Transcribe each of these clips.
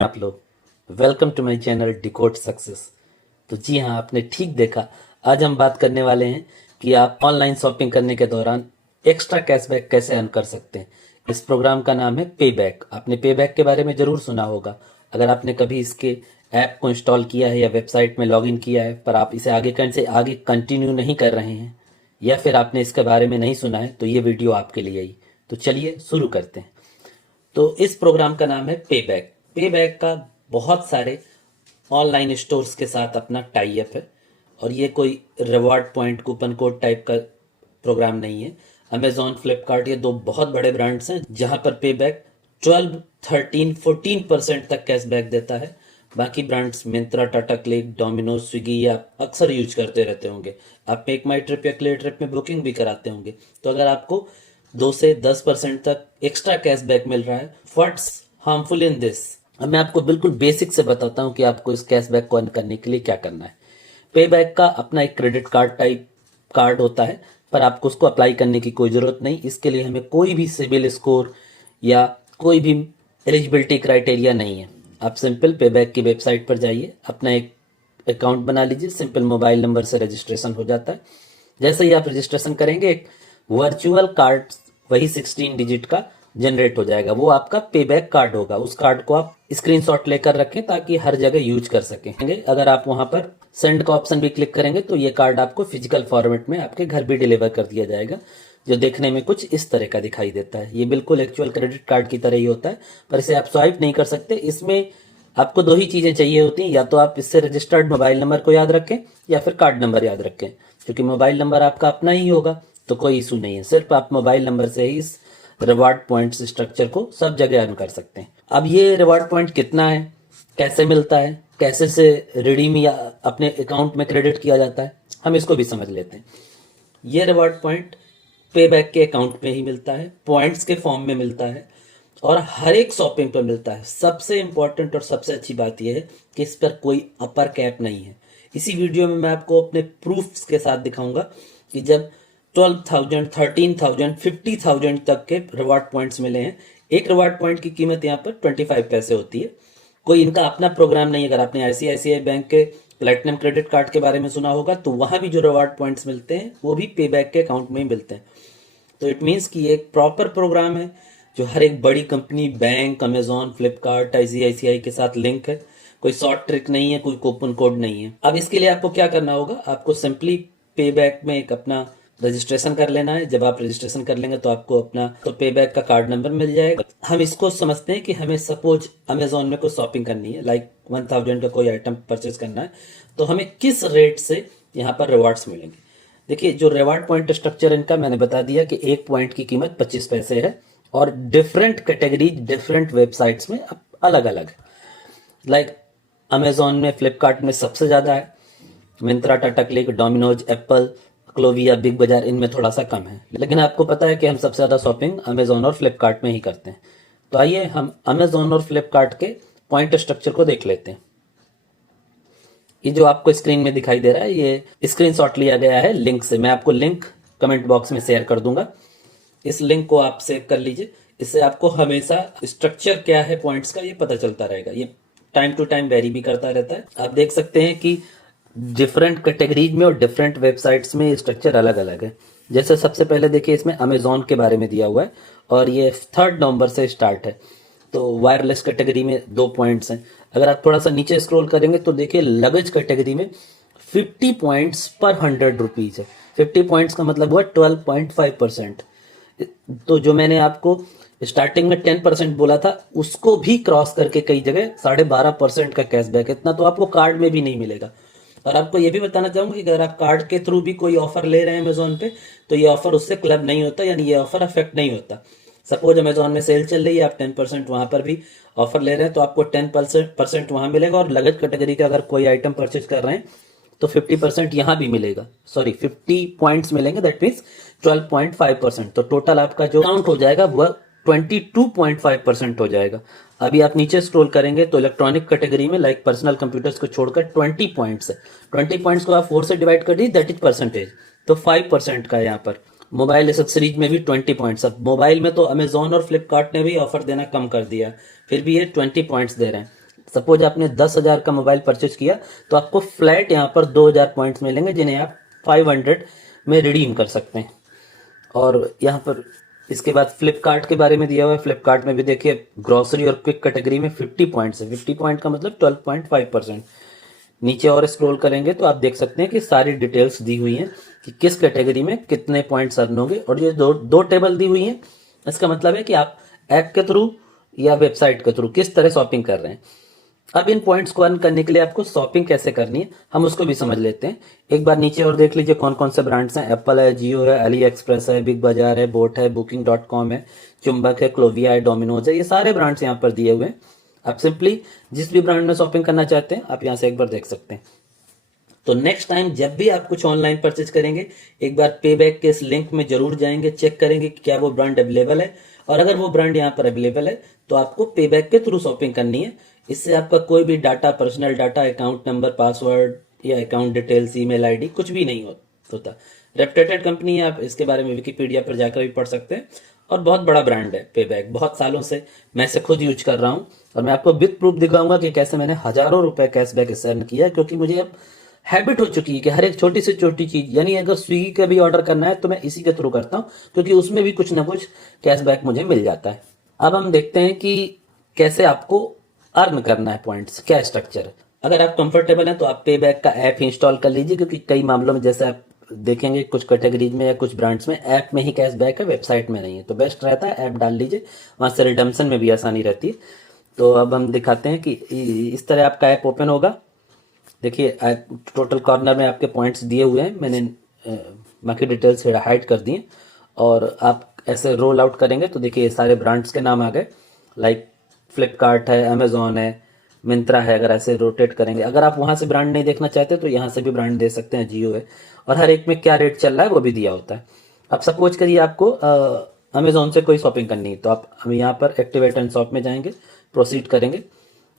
आप लोग welcome to my channel Decode Success. तो जी हाँ, आपने ठीक देखा। आज हम बात करने वाले हैं कि आप ऑनलाइन शॉपिंग करने के दौरान एक्स्ट्रा कैशबैक कैसे अर्न कर सकते हैं। इस प्रोग्राम का नाम है पे बैक। आपने पे बैक के बारे में ज़रूर सुना होगा। अगर आपने कभी इसके ऐप को इंस्टॉल किया है या वेबसाइट में लॉगिन किया है, पर आप इसे आगे कंटिन्यू नहीं कर रहे हैं, या फिर आपने इसके बारे में नहीं सुना है, तो ये वीडियो आपके लिए ही। तो चलिए शुरू करते हैं। तो इस प्रोग्राम का नाम है पे बैक। पे बैक का बहुत सारे ऑनलाइन स्टोर्स के साथ अपना टाई अप है, और ये कोई reward point coupon code type का प्रोग्राम नहीं है। अमेजॉन, फ्लिपकार्ट, ये दो बहुत बड़े ब्रांड्स हैं जहां पर पे बैक 12, 13, 14% तक कैशबैक देता है। बाकी brands Myntra, Tata click, Domino's, Swiggy या अक्सर यूज करते रहते होंगे। आप मेक माई ट्रिप या क्लियर ट्रिप में बुकिंग भी कराते होंगे। तो अगर आपको 2 से 10% तक एक्स्ट्रा कैशबैक मिल रहा है, व्हाट्स हार्मफुल इन दिस? अब मैं आपको बिल्कुल बेसिक से बताता हूँ कि आपको इस कैशबैक को अर्न करने के लिए क्या करना है। पे बैक का अपना एक क्रेडिट कार्ड टाइप कार्ड होता है, पर आपको उसको अप्लाई करने की कोई ज़रूरत नहीं। इसके लिए हमें कोई भी सिबिल स्कोर या कोई भी एलिजिबिलिटी क्राइटेरिया नहीं है। आप सिंपल पे बैक की वेबसाइट पर जाइए, अपना एक अकाउंट बना लीजिए। सिंपल मोबाइल नंबर से रजिस्ट्रेशन हो जाता है। जैसे ही आप रजिस्ट्रेशन करेंगे, एक वर्चुअल कार्ड, वही 16 डिजिट का जनरेट हो जाएगा। वो आपका पे बैक कार्ड होगा। उस कार्ड को आप स्क्रीनशॉट लेकर रखें ताकि हर जगह यूज कर सकें। अगर आप वहां पर सेंड का ऑप्शन भी क्लिक करेंगे तो ये कार्ड आपको फिजिकल फॉर्मेट में आपके घर भी डिलीवर कर दिया जाएगा, जो देखने में कुछ इस तरह का दिखाई देता है। ये बिल्कुल एक्चुअल क्रेडिट कार्ड की तरह ही होता है, पर इसे आप स्वाइप नहीं कर सकते। इसमें आपको दो ही चीजें चाहिए होती हैं, या तो आप इससे रजिस्टर्ड मोबाइल नंबर को याद रखें या फिर कार्ड नंबर याद रखें। क्योंकि मोबाइल नंबर आपका अपना ही होगा तो कोई इशू नहीं है। सिर्फ आप मोबाइल नंबर से ही इस रिवार्ड पॉइंट्स स्ट्रक्चर को सब जगह अर्न कर सकते हैं। अब ये रिवार्ड पॉइंट कितना है, कैसे मिलता है, कैसे से रिडीम या अपने अकाउंट में क्रेडिट किया जाता है, हम इसको भी समझ लेते हैं। ये रिवार्ड पॉइंट पे बैक के अकाउंट में ही मिलता है, पॉइंट्स के फॉर्म में मिलता है, और हर एक शॉपिंग पर मिलता है। सबसे इंपॉर्टेंट और सबसे अच्छी बात यह है कि इस पर कोई अपर कैप नहीं है। इसी वीडियो में मैं आपको अपने प्रूफ्स के साथ दिखाऊंगा कि जब 12,000, 13,000, 50,000 तक के रिवार्ड पॉइंट्स मिले हैं। एक रिवार्ड पॉइंट की कीमत यहाँ पर 25 पैसे होती है। कोई इनका अपना प्रोग्राम नहीं है। अगर आपने ICICI बैंक के प्लेटिनम क्रेडिट कार्ड के बारे में सुना होगा, तो वहां भी जो रिवार्ड पॉइंट्स मिलते हैं वो भी पे बैक के अकाउंट में ही मिलते हैं। तो इट मीन्स कि ये एक प्रॉपर प्रोग्राम है जो हर एक बड़ी company, bank, Amazon, Flipkart, ICICI के साथ लिंक है। कोई शॉर्ट ट्रिक नहीं है, कोई कूपन कोड नहीं है। अब इसके लिए आपको क्या करना होगा, आपको सिंपली पे बैक में एक अपना रजिस्ट्रेशन कर लेना है। जब आप रजिस्ट्रेशन कर लेंगे तो आपको अपना तो पे बैक का कार्ड नंबर मिल जाएगा। हम इसको समझते हैं कि हमें सपोज अमेजोन में कोई शॉपिंग करनी है, लाइक 1000 का कोई आइटम परचेज करना है, तो हमें किस रेट से यहाँ पर रिवार्ड्स मिलेंगे। देखिए, जो रिवार्ड पॉइंट स्ट्रक्चर इनका मैंने बता दिया कि एक पॉइंट की कीमत 25 पैसे है, और डिफरेंट कैटेगरीज डिफरेंट वेबसाइट्स में अलग अलग है। लाइक अमेजोन में, फ्लिपकार्ट में सबसे ज्यादा है, Myntra, Tata click, Domino's, Apple, Clovia, big बाजार, इनमें थोड़ा सा कम है। लेकिन आपको पता है कि हम सबसे ज्यादा शॉपिंग अमेजोन और फ्लिपकार्ट में ही करते हैं। तो आइए हम अमेजोन और फ्लिपकार्ट के पॉइंट स्ट्रक्चर को देख लेते हैं। ये जो आपको स्क्रीन में दिखाई दे रहा है, ये स्क्रीनशॉट लिया गया है लिंक से। मैं आपको लिंक कमेंट बॉक्स में शेयर कर दूंगा। इस लिंक को आप सेव कर लीजिए। इससे आपको हमेशा स्ट्रक्चर क्या है पॉइंट्स का ये पता चलता रहेगा। ये टाइम टू टाइम वेरी भी करता रहता है। आप देख सकते हैं कि डिफरेंट कैटेगरीज में और डिफरेंट वेबसाइट्स में स्ट्रक्चर अलग अलग है। जैसे सबसे पहले देखिए, इसमें अमेजोन के बारे में दिया हुआ है और ये 3 नवंबर से स्टार्ट है। तो वायरलेस कैटेगरी में 2 पॉइंट्स हैं। अगर आप थोड़ा सा नीचे स्क्रॉल करेंगे तो देखिए, लगेज कैटेगरी में 50 पॉइंट्स पर 100 रुपीज है। 50 पॉइंट्स का मतलब हुआ 12.5%। तो जो मैंने आपको स्टार्टिंग में 10% बोला था, उसको भी क्रॉस करके कई जगह 12.5% का कैशबैक। इतना तो आपको कार्ड में भी नहीं मिलेगा। और आपको ये भी बताना चाहूंगा कि अगर आप कार्ड के थ्रू भी कोई ऑफर ले रहे हैं अमेजोन पे, तो ये ऑफर उससे क्लब नहीं होता, यानी ये ऑफर अफेक्ट नहीं होता। सपोज अमेजोन में सेल चल रही है, आप 10% वहां पर भी ऑफर ले रहे हैं, तो आपको 10% वहां मिलेगा। और लगेज कैटेगरी का अगर कोई आइटम परचेज कर रहे हैं तो 50% यहां भी मिलेगा। सॉरी, 50 पॉइंट्स मिलेंगे, दैट मीन्स 12.5%। तो टोटल आपका जो काउंट हो जाएगा वह 22.5% हो जाएगा। अभी आप नीचे स्क्रॉल करेंगे तो इलेक्ट्रॉनिक कैटेगरी में, लाइक पर्सनल कंप्यूटर्स को छोड़कर 20 पॉइंट्स है। 20 पॉइंट्स को आप 4 से डिवाइड कर दीजिए, दैट इज परसेंटेज। तो 5% का यहाँ पर। मोबाइल एक्सेसरीज में भी 20 पॉइंट्स। अब मोबाइल में तो अमेजोन और फ्लिपकार्ट ने भी ऑफर देना कम कर दिया, फिर भी ये 20 पॉइंट्स दे रहे हैं। सपोज आपने 10,000 का मोबाइल परचेज किया तो आपको फ्लैट यहाँ पर 2,000 पॉइंट्स मिलेंगे जिन्हें आप 500 में रिडीम कर सकते हैं। और यहाँ पर इसके बाद फ्लिपकार्ट के बारे में दिया हुआ है। फ्लिपकार्ट में भी देखिए ग्रोसरी और क्विक कैटेगरी में 50 पॉइंट्स है। 50 पॉइंट का मतलब 12.5%। नीचे और स्क्रॉल करेंगे तो आप देख सकते हैं कि सारी डिटेल्स दी हुई हैं कि किस कैटेगरी में कितने पॉइंट्स अर्न होंगे। और ये दो टेबल दी हुई हैं, इसका मतलब है कि आप ऐप के थ्रू या वेबसाइट के थ्रू किस तरह शॉपिंग कर रहे हैं। अब इन पॉइंट्स को अर्न करने के लिए आपको शॉपिंग कैसे करनी है हम उसको भी समझ लेते हैं। एक बार नीचे और देख लीजिए कौन कौन से ब्रांड्स हैं। एप्पल है, जियो है, अली एक्सप्रेस है, बिग बाजार है, बोट है, Booking.com है, चुंबक है, क्लोविया है, डोमिनोज है। ये सारे ब्रांड्स यहाँ पर दिए हुए हैं। आप सिंपली जिस भी ब्रांड में शॉपिंग करना चाहते हैं आप यहाँ से एक बार देख सकते हैं। तो नेक्स्ट टाइम जब भी आप कुछ ऑनलाइन परचेज करेंगे एक बार पे बैक के इस लिंक में जरूर जाएंगे, चेक करेंगे कि क्या वो ब्रांड अवेलेबल है। और अगर वो ब्रांड यहाँ पर अवेलेबल है तो आपको पे बैक के थ्रू शॉपिंग करनी है। इससे आपका कोई भी data, personal data, account number, password या अकाउंट डिटेल्स, ईमेल आईडी कुछ भी नहीं होता। रेप्यूटेड कंपनी है, आप इसके बारे में विकिपीडिया पर जाकर भी पढ़ सकते हैं। और बहुत बड़ा ब्रांड है पे बैक, बहुत सालों से मैं इसे खुद यूज कर रहा हूँ और मैं आपको विद प्रूफ दिखाऊंगा कि कैसे मैंने हजारों रुपए कैशबैक इससे अर्न किया। क्योंकि मुझे अब हैबिट हो चुकी है कि हर एक छोटी से छोटी चीज, यानी अगर स्विगी का भी ऑर्डर करना है तो मैं इसी के थ्रू करता हूँ क्योंकि उसमें भी कुछ ना कुछ कैशबैक मुझे मिल जाता है। अब हम देखते हैं कि कैसे आपको अर्न करना है पॉइंट्स, क्या स्ट्रक्चर है। अगर आप कंफर्टेबल हैं तो आप पे बैक का ऐप इंस्टॉल कर लीजिए, क्योंकि कई मामलों में जैसे आप देखेंगे कुछ कैटेगरीज में या कुछ ब्रांड्स में ऐप में ही कैशबैक है, वेबसाइट में नहीं है। तो बेस्ट रहता है ऐप डाल लीजिए, वहां से रिडम्पशन में भी आसानी रहती है। तो अब हम दिखाते हैं कि इस तरह आपका ऐप ओपन होगा। देखिए टोटल कॉर्नर में आपके पॉइंट्स दिए हुए हैं, मैंने बाकी डिटेल्स हाइड कर दिए। और आप ऐसे रोल आउट करेंगे तो देखिए सारे ब्रांड्स के नाम आ गए, लाइक फ्लिपकार्ट है, अमेजोन है, मिंत्रा है। अगर ऐसे रोटेट करेंगे, अगर आप वहां से ब्रांड नहीं देखना चाहते तो यहाँ से भी ब्रांड दे सकते हैं, जियो है। और हर एक में क्या रेट चल रहा है वो भी दिया होता है। अब सपोज करिए आपको अमेजोन से कोई शॉपिंग करनी है तो आप हम यहाँ पर एक्टिवेट एंड शॉप में जाएंगे, प्रोसीड करेंगे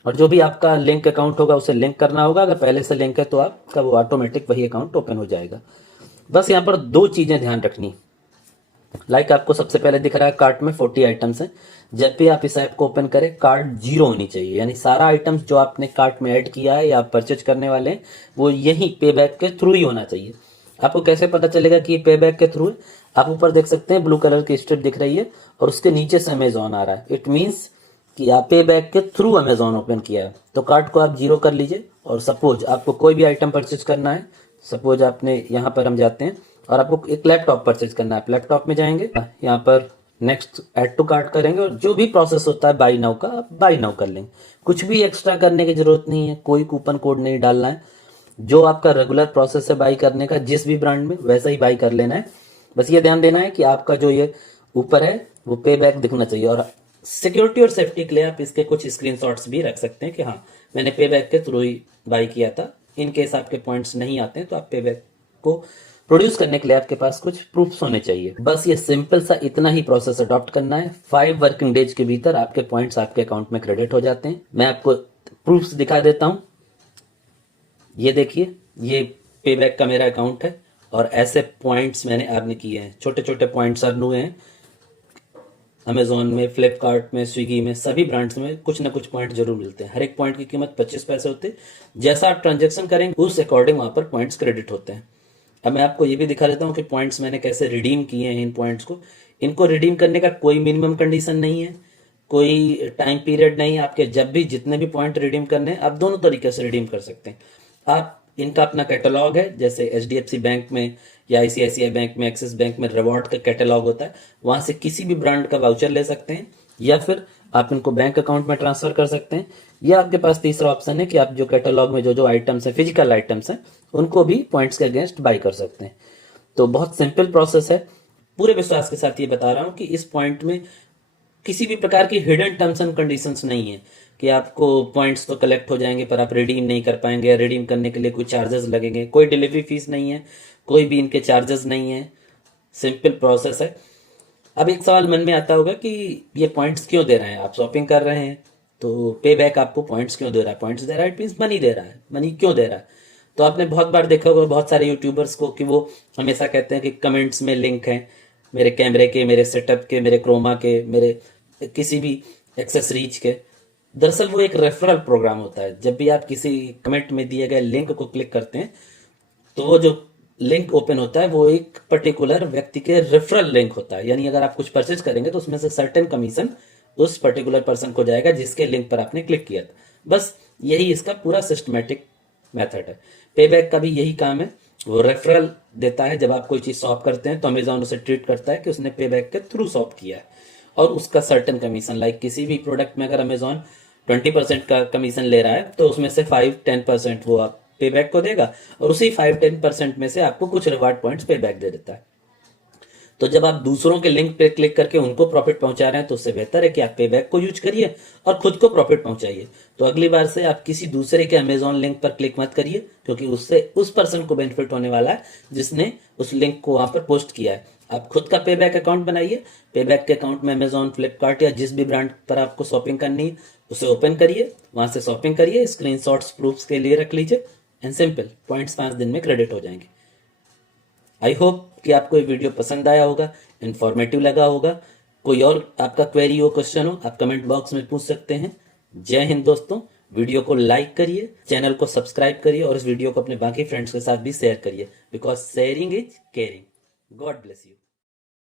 और जो भी आपका लिंक अकाउंट होगा उसे लिंक करना होगा। अगर पहले से लिंक है तो आपका वो ऑटोमेटिक वही अकाउंट ओपन हो जाएगा। बस यहाँ पर दो चीजें ध्यान रखनी, लाइक आपको सबसे पहले दिख रहा है कार्ट में 40 आइटम्स हैं। जब भी आप इस ऐप को ओपन करें कार्ट जीरो होनी चाहिए, यानी सारा आइटम्स जो आपने कार्ट में ऐड किया है या आप परचेज करने वाले हैं वो यही पे बैक के थ्रू ही होना चाहिए। आपको कैसे पता चलेगा कि ये पे बैक के थ्रू है? आप ऊपर देख सकते हैं ब्लू कलर की स्ट्रिप दिख रही है और उसके नीचे से अमेजोन आ रहा है। इट मीन्स कि आप पे बैक के थ्रू अमेजोन ओपन किया है। तो कार्ट को आप जीरो कर लीजिए और सपोज आपको कोई भी आइटम परचेज करना है, सपोज आपने यहाँ पर हम जाते हैं और आपको एक लैपटॉप परचेज करना है, आप लैपटॉप में जाएंगे, यहाँ पर नेक्स्ट ऐड टू कार्ट करेंगे और जो भी प्रोसेस होता है बाई नाउ का आप बाई नाउ कर लेंगे। कुछ भी एक्स्ट्रा करने की जरूरत नहीं है, कोई कूपन कोड नहीं डालना है। जो आपका रेगुलर प्रोसेस है बाई करने का जिस भी ब्रांड में, वैसा ही बाई कर लेना है। बस ये ध्यान देना है कि आपका जो ये ऊपर है वो पे बैक दिखना चाहिए। और सिक्योरिटी और सेफ्टी के लिए आप इसके कुछ स्क्रीनशॉट्स भी रख सकते हैं कि हाँ मैंने पे बैक के थ्रू ही बाई किया था। इन केस आपके पॉइंट्स नहीं आते हैं तो आप पे बैक को प्रोड्यूस करने के लिए आपके पास कुछ प्रूफ्स होने चाहिए। बस ये सिंपल सा इतना ही प्रोसेस अडॉप्ट करना है। 5 वर्किंग डेज के भीतर आपके पॉइंट्स आपके अकाउंट में क्रेडिट हो जाते हैं। मैं आपको प्रूफ्स दिखा देता हूं। ये देखिए, ये पे बैक का मेरा अकाउंट है और ऐसे पॉइंट्स मैंने अर्न किए हैं। छोटे छोटे पॉइंट्स अर्न हुए हैं अमेजोन में, फ्लिपकार्ट में, स्विगी में, सभी ब्रांड्स में कुछ ना कुछ पॉइंट जरूर मिलते हैं। हर एक पॉइंट की कीमत 25 पैसे होते हैं। जैसा आप ट्रांजेक्शन करेंगे उस अकॉर्डिंग वहां पर पॉइंट्स क्रेडिट होते हैं। अब मैं आपको ये भी दिखा देता हूँ कि पॉइंट्स मैंने कैसे रिडीम किए हैं। इन पॉइंट्स को, इनको रिडीम करने का कोई मिनिमम कंडीशन नहीं है, कोई टाइम पीरियड नहीं है। आपके जब भी जितने भी पॉइंट रिडीम करने हैं आप दोनों तरीके से रिडीम कर सकते हैं। आप इनका अपना कैटलॉग है, जैसे HDFC बैंक में या ICICI बैंक में, एक्सिस बैंक में रिवॉर्ड का कैटलॉग होता है, वहां से किसी भी ब्रांड का वाउचर ले सकते हैं या फिर आप इनको बैंक अकाउंट में ट्रांसफर कर सकते हैं। या आपके पास तीसरा ऑप्शन है कि आप जो कैटलॉग में जो जो आइटम्स है, फिजिकल आइटम्स हैं, उनको भी पॉइंट्स के अगेंस्ट बाई कर सकते हैं। तो बहुत सिंपल प्रोसेस है। पूरे विश्वास के साथ ये बता रहा हूं कि इस पॉइंट में किसी भी प्रकार की हिडन टर्म्स एंड कंडीशंस नहीं है कि आपको पॉइंट्स तो कलेक्ट हो जाएंगे पर आप रिडीम नहीं कर पाएंगे या रिडीम करने के लिए कोई चार्जेस लगेंगे। कोई डिलीवरी फीस नहीं है, कोई भी इनके चार्जेस नहीं है। सिंपल प्रोसेस है। अब एक सवाल मन में आता होगा कि ये पॉइंट्स क्यों दे रहे हैं, आप शॉपिंग कर रहे हैं तो पे बैक आपको पॉइंट्स क्यों दे रहा है? पॉइंट्स दे रहा है इट मीन्स मनी दे रहा है। मनी क्यों दे रहा है? तो आपने बहुत बार देखा होगा बहुत सारे यूट्यूबर्स को कि वो हमेशा कहते हैं कि कमेंट्स में लिंक है मेरे कैमरे के, मेरे सेटअप के, मेरे क्रोमा के, मेरे किसी भी एक्सेसरीज के, दरअसल वो एक रेफरल प्रोग्राम होता है। जब भी आप किसी कमेंट में दिए गए लिंक को क्लिक करते हैं तो वो जो लिंक ओपन होता है वो एक पर्टिकुलर व्यक्ति के रेफरल लिंक होता है। यानी अगर आप कुछ परचेज करेंगे तो उसमें से सर्टेन कमीशन उस पर्टिकुलर पर्सन को जाएगा जिसके लिंक पर आपने क्लिक किया था। बस यही इसका पूरा सिस्टमेटिक मेथड है। पे बैक का भी यही काम है, वो रेफरल देता है। जब आप कोई चीज़ शॉप करते हैं तो अमेजोन उसे ट्रीट करता है कि उसने पे बैक के थ्रू शॉप किया है और उसका सर्टेन कमीशन, लाइक किसी भी प्रोडक्ट में अगर अमेजोन 20% का कमीशन ले रहा है तो उसमें से 5-10% वो आप पे बैक को देगा और उसी 5-10% में से आपको कुछ रिवार्ड पॉइंट्स पे बैक दे देता है। तो जब आप दूसरों के लिंक पे क्लिक करके उनको प्रॉफिट पहुंचा रहे हैं तो उससे बेहतर है कि आप पे बैक को यूज करिए और खुद को प्रॉफिट पहुंचाइए। तो अगली बार से आप किसी दूसरे के अमेजोन लिंक पर क्लिक मत करिए, क्योंकि उससे उस पर्सन को बेनिफिट होने वाला है जिसने उस लिंक को वहां पर पोस्ट किया है। आप खुद का पे बैक अकाउंट बनाइए। पे बैक के अकाउंट में अमेजोन, फ्लिपकार्ट या जिस भी ब्रांड पर आपको शॉपिंग करनी है उसे ओपन करिए, वहां से शॉपिंग करिए, स्क्रीनशॉट्स प्रूफ्स के लिए रख लीजिए एंड सिंपल, पॉइंट्स 5 दिन में क्रेडिट हो जाएंगे। आई होप कि आपको ये वीडियो पसंद आया होगा, इन्फॉर्मेटिव लगा होगा। कोई और आपका क्वेरी हो, क्वेश्चन हो, आप कमेंट बॉक्स में पूछ सकते हैं। जय हिंद दोस्तों। वीडियो को लाइक करिए, चैनल को सब्सक्राइब करिए और इस वीडियो को अपने बाकी फ्रेंड्स के साथ भी शेयर करिए, because sharing is caring. God bless you.